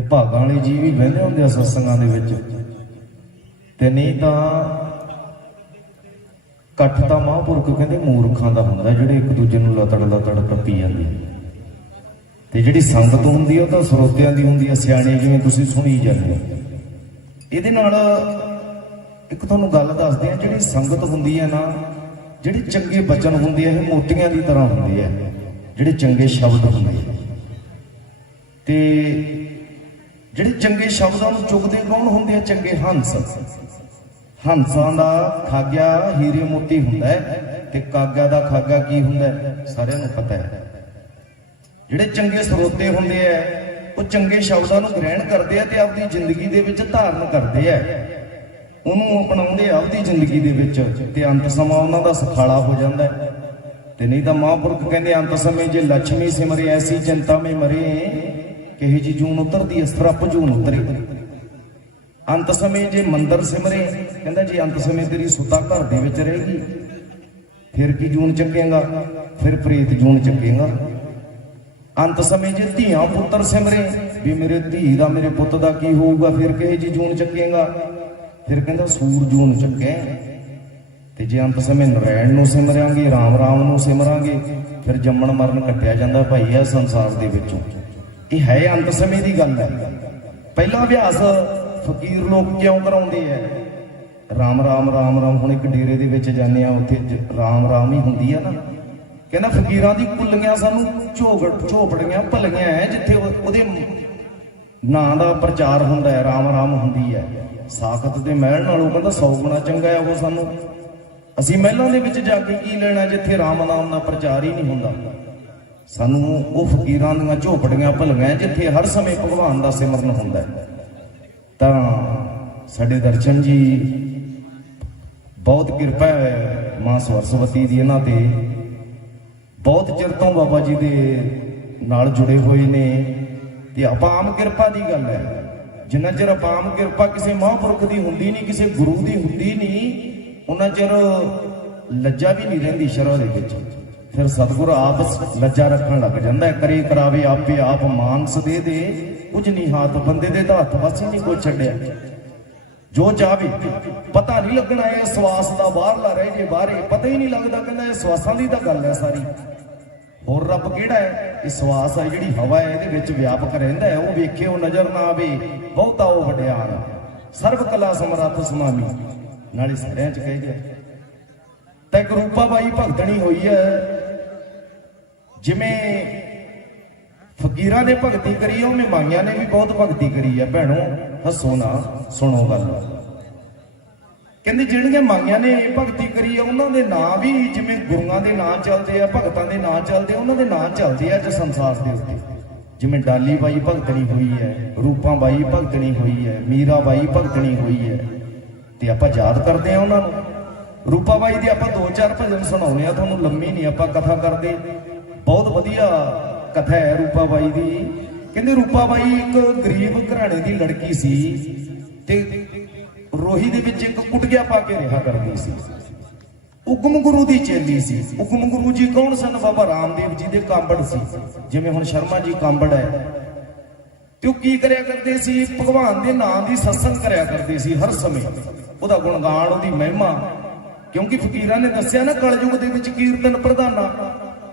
ਇਹ ਭਾਗਾਂ ਵਾਲੇ ਜੀ ਵੀ ਬਹਿੰਦੇ ਹੁੰਦੇ ਆ ਸਤਸੰਗਾਂ ਦੇ ਵਿੱਚ। ਤੇ ਨਹੀਂ ਤਾਂ ਇਕੱਠ ਤਾਂ ਮਹਾਂਪੁਰਖ ਕਹਿੰਦੇ ਮੂਰਖਾਂ ਦਾ ਹੁੰਦਾ, ਜਿਹੜੇ ਇੱਕ ਦੂਜੇ ਨੂੰ ਲਤੜ ਲਤੜ ਟੱਪੀ ਜਾਂਦੇ ਤੇ ਜਿਹੜੀ ਸੰਗਤ ਹੁੰਦੀ ਆ, ਉਹ ਤਾਂ ਸਰੋਤਿਆਂ ਦੀ ਹੁੰਦੀ ਆ, ਸਿਆਣੇ ਜਿਵੇਂ ਤੁਸੀਂ ਸੁਣੀ ਜਾਂਦੇ ਹੋ। ਇਹਦੇ ਨਾਲ ਇੱਕ ਤੁਹਾਨੂੰ ਗੱਲ ਦੱਸਦੇ ਆ, ਜਿਹੜੀ ਸੰਗਤ ਹੁੰਦੀ ਹੈ ਨਾ, ਜਿਹੜੇ ਚੰਗੇ ਬਚਨ ਹੁੰਦੇ ਆ, ਇਹ ਮੋਤੀਆਂ ਦੀ ਤਰ੍ਹਾਂ ਹੁੰਦੇ ਆ, ਜਿਹੜੇ ਚੰਗੇ ਸ਼ਬਦ ਹੁੰਦੇ ਆ। ਤੇ ਜਿਹੜੇ ਚੰਗੇ ਸ਼ਬਦਾਂ ਨੂੰ ਚੁਗਦੇ ਕੌਣ ਹੁੰਦੇ ਆ? ਚੰਗੇ ਹੰਸ। ਹੰਸਾਂ ਦਾ ਖਾਗਿਆ ਹੀਰੇ ਮੋਤੀ ਹੁੰਦਾ ਹੈ ਤੇ ਕਾਗਾ ਦਾ ਖਾਗਾ ਕੀ ਹੁੰਦਾ ਹੈ? ਸਾਰਿਆਂ ਨੂੰ ਪਤਾ ਹੈ। ਜਿਹੜੇ ਚੰਗੇ ਸਰੋਤੇ ਹੁੰਦੇ ਆ, ਉਹ ਚੰਗੇ ਸ਼ਬਦਾਂ ਨੂੰ ਗ੍ਰਹਿਣ ਕਰਦੇ ਆ ਤੇ ਆਪਣੀ ਜ਼ਿੰਦਗੀ ਦੇ ਵਿੱਚ ਧਾਰਨ ਕਰਦੇ ਆ। ਉਹਨੂੰ ਅਪਣਾਉਂਦੇ ਆ ਆਪਣੀ ਜ਼ਿੰਦਗੀ ਦੇ ਵਿੱਚ ਤੇ ਅੰਤ ਸਮਾਂ ਉਹਨਾਂ ਦਾ ਸਖਾਲਾ ਹੋ ਜਾਂਦਾ ਹੈ। ਤੇ ਨਹੀਂ ਤਾਂ ਮਹਾਂਪੁਰਖ ਕਹਿੰਦੇ, ਅੰਤ ਸਮੇਂ ਜੇ ਲక్ష్ਮੀ ਸਿਮਰੇ ਐਸੀ ਚਿੰਤਾ ਮੇ ਮਰੇ। ਕਿਹੇ ਜੀ ਜੂਨ ਉਤਰਦੀ ਇਸ ਅਸਤਰਪ ਜੂਨ ਉਤਰੇ। ਅੰਤ ਸਮੇਂ ਜੇ ਮੰਦਰ ਸਿਮਰੇ, ਕਹਿੰਦਾ ਜੇ ਅੰਤ ਸਮੇਂ ਤੇਰੀ ਸੁੱਤਾ ਘਰ ਦੇ ਵਿੱਚ ਰਹੇਗੀ। ਫਿਰ ਕੀ ਜੂਨ ਚੱਕੇਗਾ? ਫਿਰ ਪ੍ਰੀਤ ਜੂਨ ਚੱਕੇਗਾ। ਅੰਤ ਸਮੇਂ ਜੇ ਧੀਆਂ ਪੁੱਤਰ ਸਿਮਰੇ, ਵੀ ਮੇਰੇ ਧੀ ਦਾ ਮੇਰੇ ਪੁੱਤ ਦਾ ਕੀ ਹੋਊਗਾ? ਫਿਰ ਕਹੇ ਜੀ ਜੂਨ ਚੱਕੇਗਾ? ਫਿਰ ਕਹਿੰਦਾ ਸੂਰ ਜੂਨ ਚੱਕੇ। ਤੇ ਜੇ ਅੰਤ ਸਮੇਂ ਨਰੈਣ ਨੂੰ ਸਿਮਰਾਂਗੇ, ਰਾਮ ਰਾਮ ਨੂੰ ਸਿਮਰਾਂਗੇ, ਫਿਰ ਜੰਮਣ ਮਰਨ ਕੱਟਿਆ ਜਾਂਦਾ ਭਾਈ ਇਹ ਸੰਸਾਰ ਦੇ ਵਿੱਚੋਂ। ਇਹ ਹੈ ਅੰਤ ਸਮੇਂ ਦੀ ਗੱਲ ਹੈ। ਪਹਿਲਾ ਅਭਿਆਸ ਫਕੀਰ ਲੋਕ ਕਿਉਂ ਕਰਾਉਂਦੇ ਐ ਰਾਮ ਰਾਮ ਰਾਮ ਰਾਮ ਹੁਣ ਇੱਕ ਡੇਰੇ ਦੇ ਵਿੱਚ ਜਾਂਦੇ ਆ, ਉੱਥੇ ਰਾਮ ਰਾਮ ਹੀ ਹੁੰਦੀ ਆ ਨਾ। ਕਹਿੰਦਾ ਫਕੀਰਾਂ ਦੀ ਕੁੱਲੀਆਂ ਸਾਨੂੰ ਝੋਗੜ ਝੋਪੜੀਆਂ ਭਲੀਆਂ ਐ, ਜਿੱਥੇ ਉਹਦੇ ਨਾਂ ਦਾ ਪ੍ਰਚਾਰ ਹੁੰਦਾ ਹੈ, ਰਾਮ ਰਾਮ ਹੁੰਦੀ ਹੈ ਸਾਖਤ ਦੇ ਮਹਿਲ ਨਾਲੋਂ ਕਹਿੰਦਾ 100 ਗੁਣਾ ਚੰਗਾ ਹੈ ਉਹ ਸਾਨੂੰ। ਅਸੀਂ ਮਹਿਲਾਂ ਦੇ ਵਿੱਚ ਜਾ ਕੇ ਕੀ ਲੈਣਾ, ਜਿੱਥੇ ਰਾਮ ਨਾਮ ਦਾ ਪ੍ਰਚਾਰ ਹੀ ਨਹੀਂ ਹੁੰਦਾ। ਸਾਨੂੰ ਉਹ ਫਕੀਰਾਂ ਦੀਆਂ ਝੋਪੜੀਆਂ ਭਲੀਆਂ ਜਿੱਥੇ ਹਰ ਸਮੇਂ ਭਗਵਾਨ ਦਾ ਸਿਮਰਨ ਹੁੰਦਾ ਹੈ। ਤਾਂ ਸਾਡੇ ਦਰਸ਼ਨ ਜੀ ਬਹੁਤ ਕਿਰਪਾ ਹੈ ਮਾਂ ਸਰਸਵਤੀ ਦੀ ਇਹਨਾਂ ਤੇ। ਬਹੁਤ ਚਿਰ ਤੋਂ ਬਾਬਾ ਜੀ ਦੇ ਨਾਲ ਜੁੜੇ ਹੋਏ ਨੇ ਤੇ ਅਪਾਮ ਕਿਰਪਾ ਦੀ ਗੱਲ ਹੈ। ਜਿੰਨਾ ਚਿਰ ਅਪਾਮ ਕਿਰਪਾ ਕਿਸੇ ਮਹਾਂਪੁਰਖ ਦੀ ਹੁੰਦੀ ਨਹੀਂ, ਕਿਸੇ ਗੁਰੂ ਦੀ ਹੁੰਦੀ ਨਹੀਂ, ਉਹਨਾਂ ਚਿਰ ਲੱਜਾ ਵੀ ਨਹੀਂ ਰਹਿੰਦੀ ਸ਼ਰਅ ਦੇ ਵਿੱਚ। ਫਿਰ ਸਤਿਗੁਰ ਆਪ ਲੱਜਾ ਰੱਖਣ ਲੱਗ ਜਾਂਦਾ ਕਰੇ ਕਰਾਵੇ ਆਪੇ ਆਪ ਮਾਨਸ ਦੇ ਦੇ। ਕੁਝ ਨਹੀਂ ਹੱਥ ਬੰਦੇ ਦੇ ਤਾਂ ਹੱਥ ਵਸ ਹੀ ਨਹੀਂ ਕੋਈ ਛੱਡਿਆ। ਜੋ ਚਾਹਵੇ ਪਤਾ ਨਹੀਂ ਲੱਗਣਾ ਇਹ ਸਵਾਸ ਦਾ ਬਾਹਰਲਾ ਰਹਿ ਜੇ ਬਾਹਰੇ। ਪਤਾ ਹੀ ਨਹੀਂ ਲੱਗਦਾ ਕਹਿੰਦਾ ਇਹ ਸਵਾਸਾਂ ਦੀ ਤਾਂ ਗੱਲ ਹੈ ਸਾਰੀ। ਹੋਰ ਰੱਬ ਕਿਹੜਾ ਹੈ? ਇਹ ਸਵਾਸ ਹੈ ਜਿਹੜੀ ਹਵਾ ਹੈ, ਇਹਦੇ ਵਿੱਚ ਵਿਆਪਕ ਰਹਿੰਦਾ ਹੈ। ਉਹ ਵੇਖੇ ਉਹ ਨਜ਼ਰ ਨਾ ਆਵੇ। ਬਹੁਤਾ ਉਹ ਵਡਿਆਨ ਸਰਬ ਕਲਾ ਸਮਰੱਥ ਸੁਮਾਮੀ ਨਾਲੇ ਸਾਰਿਆਂ ਚ ਕਹਿ ਗਿਆ ਤਾਂ ਇੱਕ ਰੂਪਾ ਬਾਈ ਭਗਤਣੀ ਹੋਈ ਹੈ ਜਿਵੇਂ ਫਕੀਰਾਂ ਨੇ ਭਗਤੀ ਕਰੀ ਉਹਨੇ ਮਾਈਆਂ ਨੇ ਵੀ ਬਹੁਤ ਭਗਤੀ ਕਰੀ ਹੈ ਭੈਣੋ, ਹੱਸੋ ਨਾ, ਸੁਣੋ ਗੱਲ। ਕਹਿੰਦੇ ਜਿਹੜੀਆਂ ਮਾਈਆਂ ਨੇ ਭਗਤੀ ਕਰੀ ਆ, ਉਹਨਾਂ ਦੇ ਨਾਂ ਵੀ ਜਿਵੇਂ ਗੁਰੂਆਂ ਦੇ ਨਾਂ ਚੱਲਦੇ ਆ, ਭਗਤਾਂ ਦੇ ਨਾਂ ਚੱਲਦੇ ਆ, ਉਹਨਾਂ ਦੇ ਨਾਂ ਚੱਲਦੇ ਆ ਅੱਜ ਸੰਸਾਰ ਦੇ ਉੱਤੇ। ਜਿਵੇਂ ਡਾਲੀ ਬਾਈ ਭਗਤਣੀ ਹੋਈ ਹੈ, ਰੂਪਾਂ ਬਾਈ ਭਗਤਣੀ ਹੋਈ ਹੈ, ਮੀਰਾ ਬਾਈ ਭਗਤਣੀ ਹੋਈ ਹੈ, ਤੇ ਆਪਾਂ ਯਾਦ ਕਰਦੇ ਆ ਉਹਨਾਂ ਨੂੰ। ਰੂਪਾ ਬਾਈ ਦੇ ਆਪਾਂ ਦੋ ਚਾਰ ਭਜਨ ਸੁਣਾਉਨੇ ਆ, ਤੁਹਾਨੂੰ ਲੰਮੀ ਨਹੀਂ ਆਪਾਂ ਕਥਾ ਕਰਦੇ। ਬਹੁਤ ਵਧੀਆ ਕਥਾ ਹੈ ਰੂਪਾ ਬਾਈ ਦੀ। ਕਹਿੰਦੇ ਰੂਪਾ ਬਾਈ ਇੱਕ ਗਰੀਬ ਘਰਾਣੇ ਦੀ ਲੜਕੀ ਸੀ ਤੇ ਰੋਹੀ ਦੇ ਵਿੱਚ ਇੱਕ ਕੁਟਿਆ ਪਾ ਕੇ ਰਿਹਾ ਕਰਦੀ ਸੀ। ਉਗਮ ਗੁਰੂ ਦੀ ਚੇਲੀ ਸੀ। ਉਗਮ ਗੁਰੂ ਜੀ ਕੌਣ ਸਨ? ਬਾਬਾ ਰਾਮਦੇਵ ਜੀ ਦੇ ਕਾਂਬੜ ਸੀ। ਜਿਵੇਂ ਹੁਣ ਸ਼ਰਮਾ ਜੀ ਕਾਂਬੜ ਹੈ। ਤੇ ਉਹ ਕੀ ਕਰਿਆ ਕਰਦੇ ਸੀ? ਭਗਵਾਨ ਦੇ ਨਾਮ ਦੀ ਸਤਸੰਗ ਕਰਿਆ ਕਰਦੇ ਸੀ ਹਰ ਸਮੇਂ। ਉਹਦਾ ਗੁਣਗਾਨ, ਉਹਦੀ ਮਹਿਮਾ। ਕਿਉਂਕਿ ਫਕੀਰਾਂ ਨੇ ਦੱਸਿਆ ਨਾ, ਕਲਯੁਗ ਦੇ ਵਿੱਚ ਕੀਰਤਨ ਪ੍ਰਧਾਨਾ।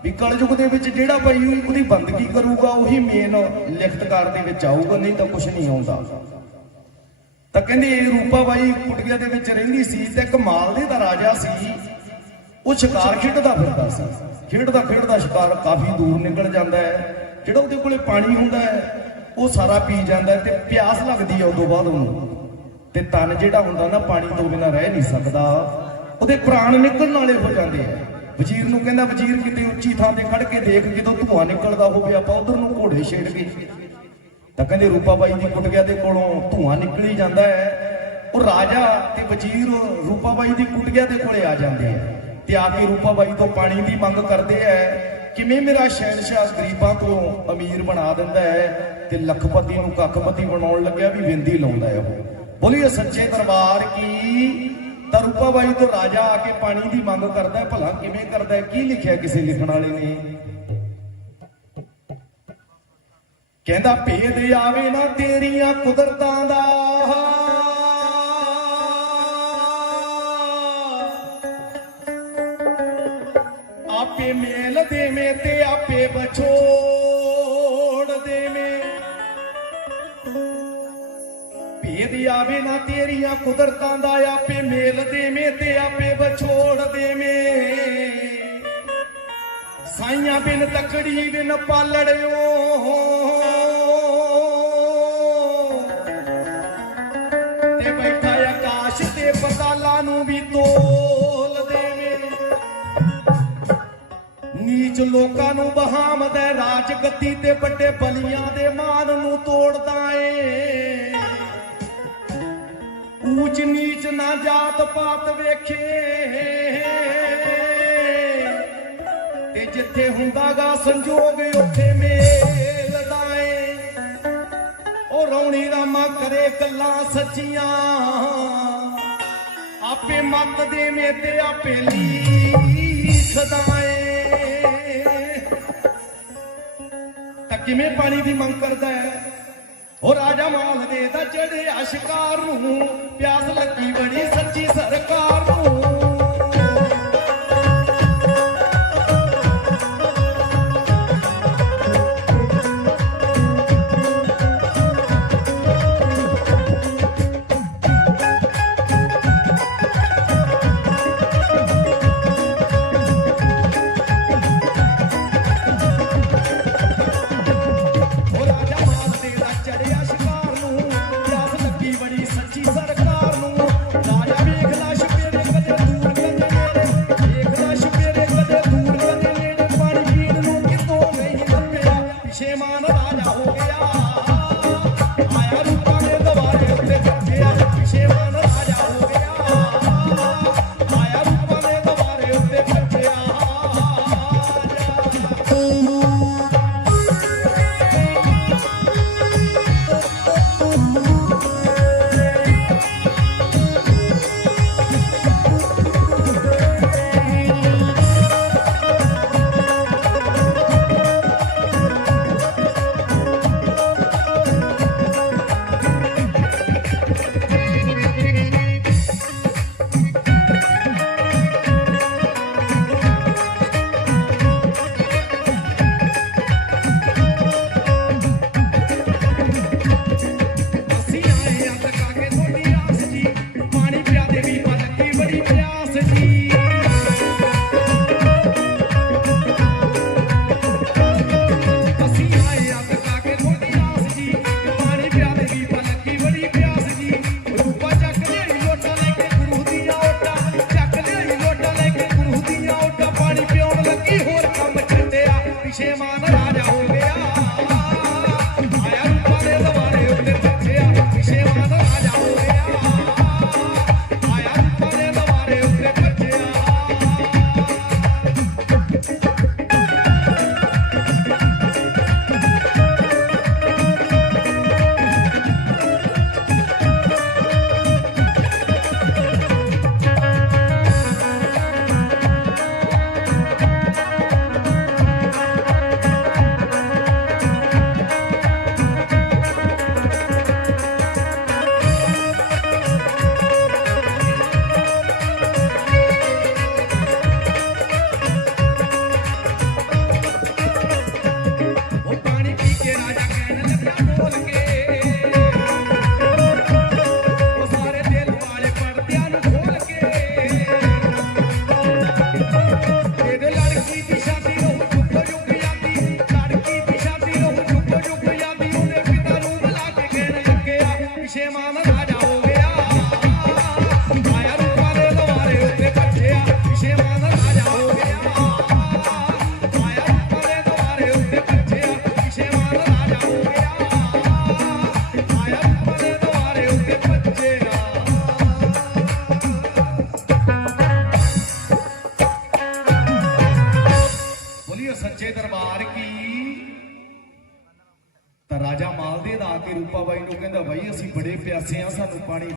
ਵੀ ਕਲਯੁਗ ਦੇ ਵਿੱਚ ਜਿਹੜਾ ਭਾਈ ਉਹਦੀ ਬੰਦਗੀ ਕਰੂਗਾ, ਉਹੀ ਮੇਨ ਲਿਖਤਕਾਰ ਦੇ ਵਿੱਚ ਆਊਗਾ, ਨਹੀਂ ਤਾਂ ਕੁਝ ਨਹੀਂ ਆਉਂਦਾ। ਤਾਂ ਕਹਿੰਦੇ ਇਹ ਰੂਪਾ ਬਾਈ ਕੁਟੀਆ ਦੇ ਵਿੱਚ ਰਹਿੰਦੀ ਸੀ ਤੇ ਇੱਕ ਮਾਲਦੇ ਦਾ ਰਾਜਾ ਸੀ। ਉਹ ਸ਼ਿਕਾਰ ਖੇਡਦਾ ਫਿਰਦਾ ਸੀ। ਖੇਡਦਾ ਖੇਡਦਾ ਸ਼ਿਕਾਰ ਕਾਫੀ ਦੂਰ ਨਿਕਲ ਜਾਂਦਾ ਹੈ। ਜਿਹੜਾ ਉਹਦੇ ਕੋਲੇ ਪਾਣੀ ਹੁੰਦਾ ਹੈ, ਉਹ ਸਾਰਾ ਪੀ ਜਾਂਦਾ ਹੈ ਤੇ ਪਿਆਸ ਲੱਗਦੀ ਹੈ ਉਦੋਂ ਬਾਅਦ ਉਹਨੂੰ। ਤੇ ਤਨ ਜਿਹੜਾ ਹੁੰਦਾ ਨਾ, ਪਾਣੀ ਤੋਂ ਬਿਨਾਂ ਰਹਿ ਨਹੀਂ ਸਕਦਾ। ਉਹਦੇ ਪ੍ਰਾਣ ਨਿਕਲਣ ਵਾਲੇ ਹੋ ਜਾਂਦੇ ਆ। ਵਜ਼ੀਰ ਨੂੰ ਕਹਿੰਦਾ, ਵਜ਼ੀਰ ਕਿਤੇ ਉੱਚੀ ਥਾਂ ਤੇ ਖੜ ਕੇ ਦੇਖ ਜਦੋਂ ਧੂਆਂ ਨਿਕਲਦਾ ਹੋਵੇ, ਆਪਾਂ ਉਧਰ ਨੂੰ ਘੋੜੇ ਛੇੜ ਕੇ। ਤਾਂ ਕਹਿੰਦੇ ਰੂਪਾ ਬਾਈ ਦੀ ਕੁਟਿਆ ਦੇ ਕੋਲੋਂ ਧੂਆਂ ਨਿਕਲੀ ਜਾਂਦਾ ਹੈ ਉਹ ਰਾਜਾ ਤੇ ਵਜ਼ੀਰ ਰੂਪਾ ਬਾਈ ਦੀ ਕੁਟਿਆ ਦੇ ਕੋਲੇ ਆ ਜਾਂਦੇ ਆ ਤੇ ਆ ਕੇ ਰੂਪਾ ਬਾਈ ਤੋਂ ਪਾਣੀ ਦੀ ਮੰਗ ਕਰਦੇ ਆ ਕਿਵੇਂ ਮੇਰਾ ਸ਼ਹਿਨशाह ਗਰੀਬਾਂ ਤੋਂ ਅਮੀਰ ਬਣਾ ਦਿੰਦਾ ਹੈ ਤੇ ਲੱਖਪਤੀ ਨੂੰ ਕੱਖਪਤੀ ਬਣਾਉਣ ਲੱਗਿਆ ਵੀ ਵਿੰਦੀ ਲਾਉਂਦਾ ਹੈ ਉਹ? ਬੋਲੀਏ, ਸੱਚੇ ਦਰਬਾਰ ਕੀ ਤਰੂਪਾ ਬਾਈ ਤੋਂ ਰਾਜਾ ਆ ਕੇ ਪਾਣੀ ਦੀ ਮੰਗ ਕਰਦਾ ਹੈ, ਭਲਾ ਕਿਵੇਂ ਕਰਦਾ ਹੈ? ਕੀ ਲਿਖਿਆ ਕਿਸੇ ਲਿਖਣ ਵਾਲੇ ਨੇ? ਕਹਿੰਦਾ, ਭੇਦ ਆਵੇ ਨਾ ਤੇਰੀਆਂ ਕੁਦਰਤਾਂ ਦਾ। ਆਵੇ ਨਾ ਤੇਰੀਆਂ ਕੁਦਰਤਾਂ ਦਾ ਆਪੇ ਮੇਲ ਦੇਵੇਂ ਤੇ ਆਪੇ ਵਿਛੋੜ ਦੇਵੇਂ। ਸਾਈਆਂ ਬਿਨ ਤਕੜੀ ਬਿਨ ਪਾਲੜਿਓ। ਪਤਾਲਾ ਨੂੰ ਵੀ ਤੋਲ ਦੇਵੇਂ। ਨੀਚ ਲੋਕਾਂ ਨੂੰ ਬਹਾਮ ਦੇ ਰਾਜ ਗੱਦੀ ਤੇ ਵੱਡੇ ਬਲੀਆਂ ਦੇ ਮਾਨ ਨੂੰ ਤੋੜਦਾ ਏ। ਊਚ ਨੀਚ ਨਾ ਜਾਤ ਪਾਤ ਵੇਖੇ। ਤੇ ਜਿੱਥੇ ਹੁੰਦਾ ਗਾ ਸੰਜੋਗ, ਉੱਥੇ ਮੇਲ ਲਦਾਏ ਉਹ ਰੌਣੀ ਰਾਮਾ ਕਰੇ ਗੱਲਾਂ ਸੱਚੀਆਂ। ਆਪੇ ਮੱਤ ਦੇਵੇਂ ਤੇ ਆਪੇ ਲਈ ਸਦਾਏ ਤਾਂ ਕਿਵੇਂ ਪਾਣੀ ਦੀ ਮੰਗ ਕਰਦਾ ਹੈ? ਹੋ ਰਾਜਾ ਮੌਲ ਦੇ ਦਾ ਚੜਿਆ ਸ਼ਿਕਾਰ ਨੂੰ ਪਿਆਸ ਲੱਗੀ ਬੜੀ ਸੱਚੀ ਸਰਕਾਰ ਨੂੰ। Charía. રૂપિયા છેસઠ ઉપાડી